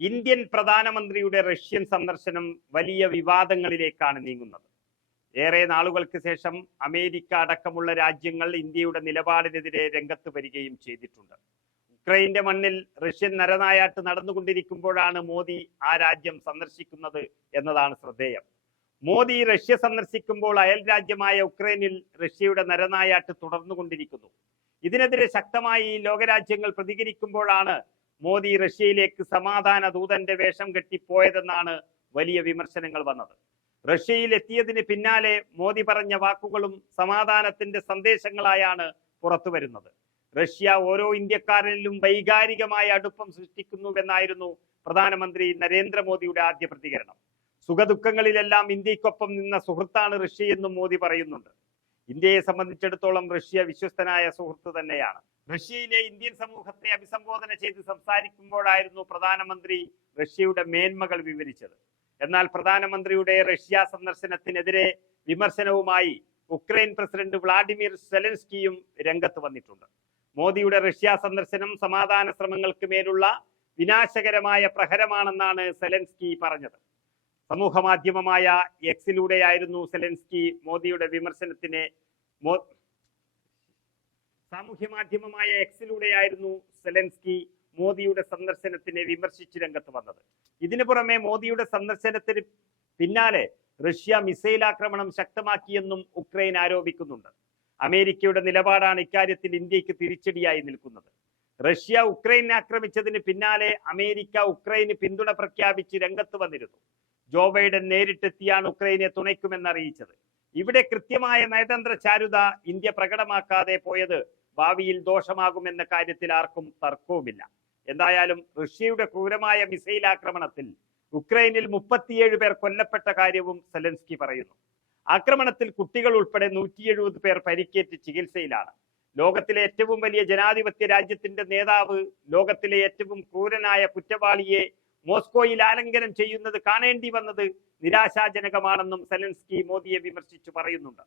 Indian പ്രധാനമന്ത്രിയുടെ Russian സന്ദർശനം വലിയ വിവാദങ്ങളിലേക്കാണ് നീങ്ങുന്നത്. ഏറെ നാളുകൾക്ക് ശേഷം അമേരിക്ക അടക്കമുള്ള രാജ്യങ്ങൾ ഇന്ത്യയുടെ നിലപാടിനെതിരെ രംഗത്ത് വരികയും ചെയ്തിട്ടുണ്ട്. ഉക്രൈന്റെ മണ്ണിൽ റഷ്യൻ നരനായാട്ട് നടന്നുകൊണ്ടിരിക്കുമ്പോഴാണ് മോദി ആ രാജ്യം സന്ദർശിക്കുന്നത് എന്നതാണ് ശ്രദ്ധേയം. മോദി റഷ്യ സന്ദർശിക്കുമ്പോൾ അയൽ രാജ്യമായ ഉക്രൈനിൽ റഷ്യയുടെ നരനായാട്ട് തുടർന്നുകൊണ്ടിരിക്കുന്നു. ഇതിനെതിരെ ശക്തമായി ലോകരാജ്യങ്ങൾ പ്രതികരിക്കുമ്പോഴാണ് മോദി റഷ്യയിലേക്ക് സമാധാന ദൂതന്റെ വേഷം കെട്ടിപ്പോയതെന്നാണ് വലിയ വിമർശനങ്ങൾ വന്നത്. റഷ്യയിൽ എത്തിയതിന് പിന്നാലെ മോദി പറഞ്ഞ വാക്കുകളും സമാധാനത്തിന്റെ സന്ദേശങ്ങളായാണ് പുറത്തു വരുന്നത്. റഷ്യ ഓരോ ഇന്ത്യക്കാരനിലും വൈകാരികമായ അടുപ്പം സൃഷ്ടിക്കുന്നുവെന്നായിരുന്നു പ്രധാനമന്ത്രി നരേന്ദ്രമോദിയുടെ ആദ്യ പ്രതികരണം. സുഖദുഃഖങ്ങളിലെല്ലാം ഇന്ത്യക്കൊപ്പം നിന്ന സുഹൃത്താണ് റഷ്യയെന്നും മോദി പറയുന്നുണ്ട്. ഇന്ത്യയെ സംബന്ധിച്ചിടത്തോളം റഷ്യ വിശ്വസ്തനായ സുഹൃത്ത് തന്നെയാണ്. റഷ്യയിലെ ഇന്ത്യൻ സമൂഹത്തെ അഭിസംബോധന ചെയ്ത് സംസാരിക്കുമ്പോഴായിരുന്നു പ്രധാനമന്ത്രി റഷ്യയുടെ മേന്മകൾ വിവരിച്ചത്. എന്നാൽ പ്രധാനമന്ത്രിയുടെ റഷ്യ സന്ദർശനത്തിനെതിരെ വിമർശനവുമായി ഉക്രൈൻ പ്രസിഡന്റ് വ്ളാഡിമിർ സെലൻസ്കിയും രംഗത്ത് വന്നിട്ടുണ്ട്. മോദിയുടെ റഷ്യ സന്ദർശനം സമാധാന ശ്രമങ്ങൾക്ക് മേലുള്ള വിനാശകരമായ പ്രഹരമാണെന്നാണ് സെലൻസ്കി പറഞ്ഞത്. സമൂഹ മാധ്യമമായ എക്സിലൂടെയായിരുന്നു സെലൻസ്കി മോദിയുടെ വിമർശനത്തിനെ സാമൂഹ്യ മാധ്യമമായ എക്സിലൂടെയായിരുന്നു സെലൻസ്കി മോദിയുടെ സന്ദർശനത്തിനെ വിമർശിച്ച് രംഗത്ത് വന്നത്. ഇതിനു പുറമെ മോദിയുടെ സന്ദർശനത്തിന് പിന്നാലെ റഷ്യ മിസൈൽ ആക്രമണം ശക്തമാക്കിയെന്നും ഉക്രൈൻ ആരോപിക്കുന്നുണ്ട്. അമേരിക്കയുടെ നിലപാടാണ് ഇക്കാര്യത്തിൽ ഇന്ത്യയ്ക്ക് തിരിച്ചടിയായി നിൽക്കുന്നത്. റഷ്യ ഉക്രൈനെ ആക്രമിച്ചതിന് പിന്നാലെ അമേരിക്ക ഉക്രൈന് പിന്തുണ പ്രഖ്യാപിച്ച് രംഗത്ത് വന്നിരുന്നു. ജോ ബൈഡൻ നേരിട്ടെത്തിയാണ് ഉക്രൈനെ തുണയ്ക്കുമെന്ന് അറിയിച്ചത് ഇവിടെ കൃത്യമായ നയതന്ത്ര ചാരുത ഇന്ത്യ പ്രകടമാക്കാതെ പോയത് ഭാവിയിൽ ദോഷമാകുമെന്ന കാര്യത്തിൽ ആർക്കും തർക്കവുമില്ല. എന്തായാലും റഷ്യയുടെ ക്രൂരമായ മിസൈൽ ആക്രമണത്തിൽ ഉക്രൈനിൽ മുപ്പത്തിയേഴ് പേർ കൊല്ലപ്പെട്ട കാര്യവും സെലൻസ്കി പറയുന്നു. ആക്രമണത്തിൽ കുട്ടികൾ ഉൾപ്പെടെ നൂറ്റി എഴുപത് പേർ പരിക്കേറ്റ് ചികിത്സയിലാണ്. ലോകത്തിലെ ഏറ്റവും വലിയ ജനാധിപത്യ രാജ്യത്തിന്റെ നേതാവ് ലോകത്തിലെ ഏറ്റവും ക്രൂരനായ കുറ്റവാളിയെ മോസ്കോയിൽ ആലങ്കനം ചെയ്യുന്നത് കാണേണ്ടി വന്നത് നിരാശാജനകമാണെന്നും സെലൻസ്കി മോദിയെ വിമർശിച്ചു പറയുന്നുണ്ട്.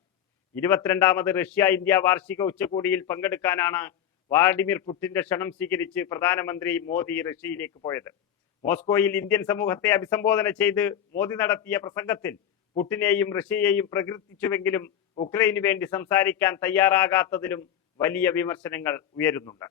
ഇരുപത്തിരണ്ടാമത് റഷ്യ ഇന്ത്യ വാർഷിക ഉച്ചകോടിയിൽ പങ്കെടുക്കാനാണ് വ്ളാഡിമിർ പുടിന്റെ ക്ഷണം സ്വീകരിച്ച് പ്രധാനമന്ത്രി മോദി റഷ്യയിലേക്ക് പോയത്. മോസ്കോയിൽ ഇന്ത്യൻ സമൂഹത്തെ അഭിസംബോധന ചെയ്ത് മോദി നടത്തിയ പ്രസംഗത്തിൽ പുടിനെയും റഷ്യയെയും പ്രകീർത്തിച്ചുവെങ്കിലും ഉക്രൈന് വേണ്ടി സംസാരിക്കാൻ തയ്യാറാകാത്തതിലും വലിയ വിമർശനങ്ങൾ ഉയരുന്നുണ്ട്.